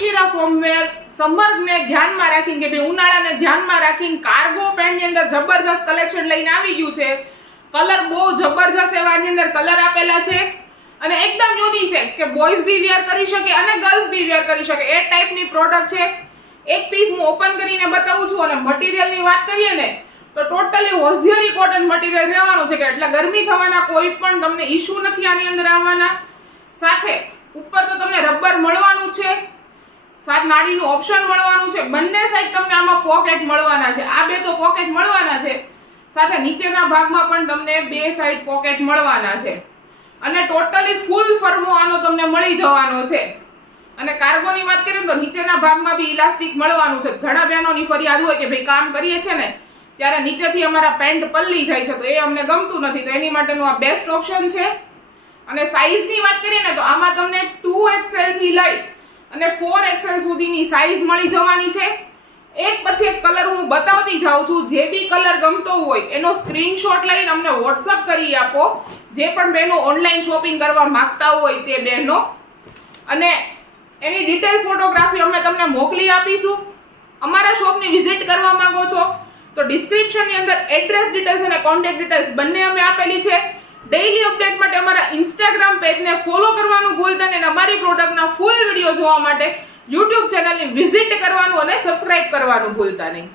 શિરા ફોર્મવેર સમરને ધ્યાનમાં રાખીને કે ભાઈ ઉનાળાને ધ્યાનમાં રાખીને કાર્ગો પેન્ટની અંદર જબરજસ્ત કલેક્શન લઈને આવી ગયું છે. કલર બહુ જબરજસ્ત એવા આની અંદર કલર આપેલા છે અને એકદમ યુનિસેક્સ કે બોયઝ બી વેર કરી શકે અને ગર્લ્સ બી વેર કરી શકે એ ટાઈપની પ્રોડક્ટ છે. એક પીસ હું ઓપન કરીને બતાવું છું અને મટીરિયલની વાત કરીએ ને તો ટોટલી હોઝિયરી કોટન મટીરિયલ રહેવાનું છે કે એટલે ગરમી થવાના કોઈ પણ તમને ઇશ્યુ નથી આની અંદર આવવાના. સાથે ઉપર તો તમને રબર મળવાનું છે, સાત નાડીનું ઓપ્શન મળવાનું છે, બંને સાઈડ તમને આમાં પોકેટ મળવાના છે. આ બે તો પોકેટ મળવાના છે, સાથે નીચેના ભાગમાં પણ તમને બે સાઈડ પોકેટ મળવાના છે અને ટોટલી ફૂલ ફર્મો આનો તમને મળી જવાનો છે. અને કાર્ગોની વાત કરીએ તો નીચેના ભાગમાં બી ઇલાસ્ટિક મળવાનું છે. ઘણા બહેનોની ફરિયાદ હોય કે ભાઈ કામ કરીએ છે ને ત્યારે નીચેથી અમારા પેન્ટ પલ્લી જાય છે તો એ અમને ગમતું નથી, તો એની માટેનું આ બેસ્ટ ઓપ્શન છે. અને સાઈઝની વાત કરીએ ને તો આમાં તમને 2XL થી લઈ અને 4XL સુધીની સાઈઝ મળી જવાની છે. એક પછી એક કલર હું બતાવતી જાઉં છું. જે બી કલર ગમતો હોય એનો સ્ક્રીનશોટ લઈને અમને વોટ્સઅપ કરી આપો, જે પણ બહેનો ઓનલાઈન શોપિંગ કરવા માંગતા હોય તે બહેનો, અને એની ડિટેલ ફોટોગ્રાફી અમે તમને મોકલી આપીશું. અમારા શોપની વિઝિટ કરવા માંગો છો તો ડિસ્ક્રિપ્શનની અંદર એડ્રેસ ડિટેલ્સ અને કોન્ટેક્ટ ડિટેલ્સ બંને અમે આપેલી છે. ડેઈલી અપડેટ માટે અમારા ઇન્સ્ટાગ્રામ પેજને ફોલો કરવાનું ભૂલતા નહીં અને અમારી પ્રોડક્ટના ફૂલ વિડીયો જોવા માટે યુટ્યુબ ચેનલની વિઝિટ કરવાનું અને સબસ્ક્રાઇબ કરવાનું ભૂલતા નહીં.